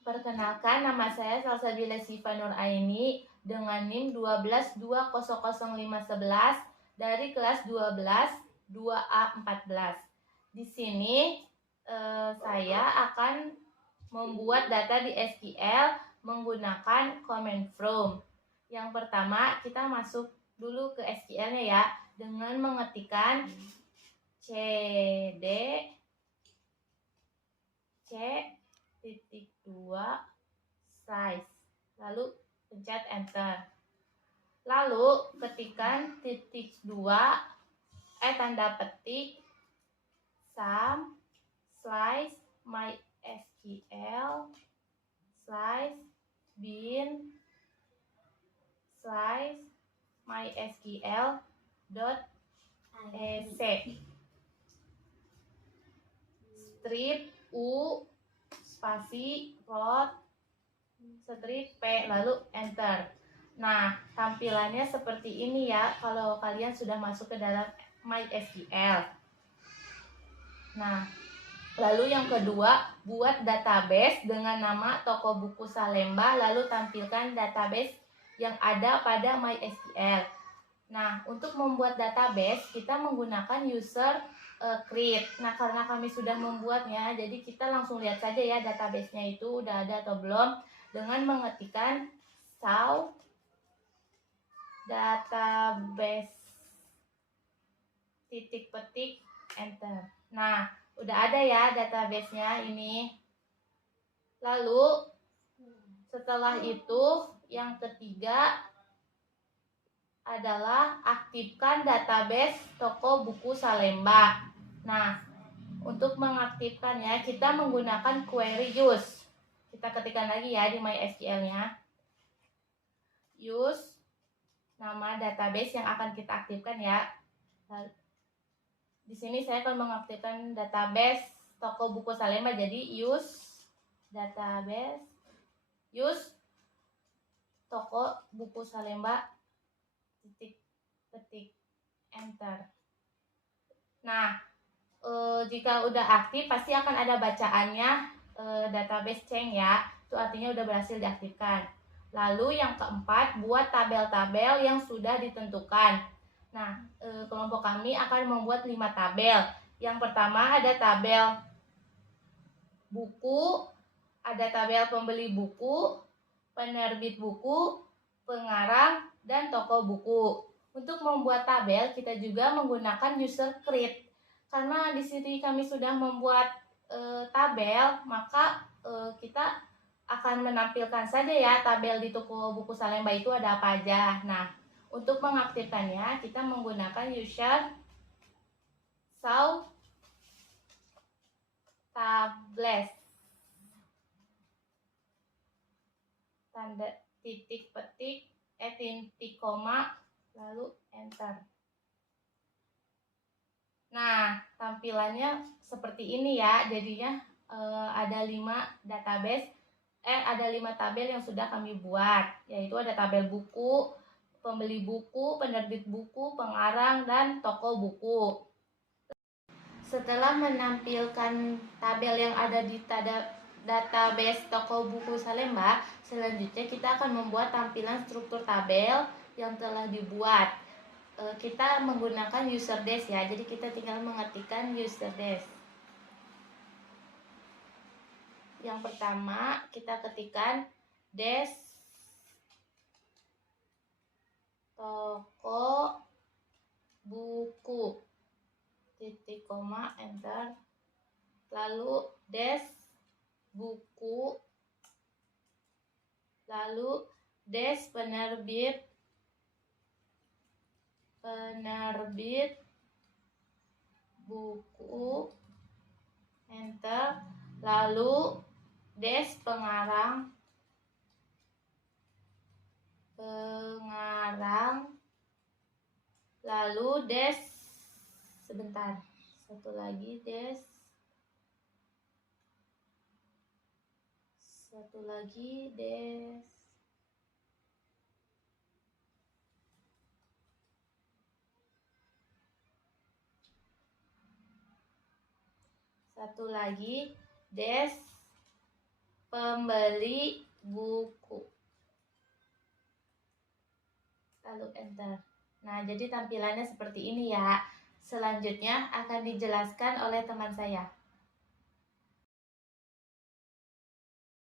Perkenalkan, nama saya Salsabila Syifa Nur Aini dengan NIM 122000511 dari kelas 12 2A14. Di sini saya akan membuat data di SQL menggunakan command from. Yang pertama, kita masuk dulu ke SQL-nya ya, dengan mengetikkan cd C.2 size, lalu pencet enter. Lalu ketikkan .2 tanda petik sum slice mysql slice bin slice mysql dot ec strip u spasi plot strip p lalu enter. Nah, tampilannya seperti ini ya kalau kalian sudah masuk ke dalam MySQL. Nah, lalu yang kedua, buat database dengan nama toko buku Salemba, lalu tampilkan database yang ada pada MySQL. Nah, untuk membuat database, kita menggunakan user create. Nah, karena kami sudah membuatnya, jadi kita langsung lihat saja ya database-nya itu udah ada atau belum dengan mengetikkan show database titik petik enter. Nah, udah ada ya database-nya ini. Lalu setelah itu yang ketiga adalah aktifkan database toko buku Salemba. Nah, untuk mengaktifkannya kita menggunakan query use. Kita ketikkan lagi ya di MySQL-nya. Use nama database yang akan kita aktifkan ya. Di sini saya akan mengaktifkan database toko buku Salemba, jadi use database use toko buku Salemba titik petik enter. Nah, jika udah aktif pasti akan ada bacaannya database change ya, itu artinya udah berhasil diaktifkan. Lalu yang keempat, buat tabel-tabel yang sudah ditentukan. Nah, kelompok kami akan membuat 5 tabel. Yang pertama ada tabel buku, ada tabel pembeli buku, penerbit buku, pengarang, dan toko buku. Untuk membuat tabel kita juga menggunakan user create. Karena di sini kami sudah membuat tabel, maka kita akan menampilkan saja ya tabel di toko buku Salemba itu ada apa aja. Nah, untuk mengaktifkannya kita menggunakan user show tables tanda titik petik titik koma lalu enter. Nah, tampilannya seperti ini ya. Jadinya ada 5 database ada 5 tabel yang sudah kami buat, yaitu ada tabel buku, pembeli buku, penerbit buku, pengarang, dan toko buku. Setelah menampilkan tabel yang ada di database toko buku Salemba, selanjutnya kita akan membuat tampilan struktur tabel yang telah dibuat. Kita menggunakan user desk ya, jadi kita tinggal mengetikkan user desk. Yang pertama kita ketikkan desk toko buku titik koma enter, lalu desk buku, lalu desk penerbit buku enter, lalu desk pengarang lalu desk satu lagi desk desk pembeli buku. Lalu enter. Nah, jadi tampilannya seperti ini ya. Selanjutnya akan dijelaskan oleh teman saya.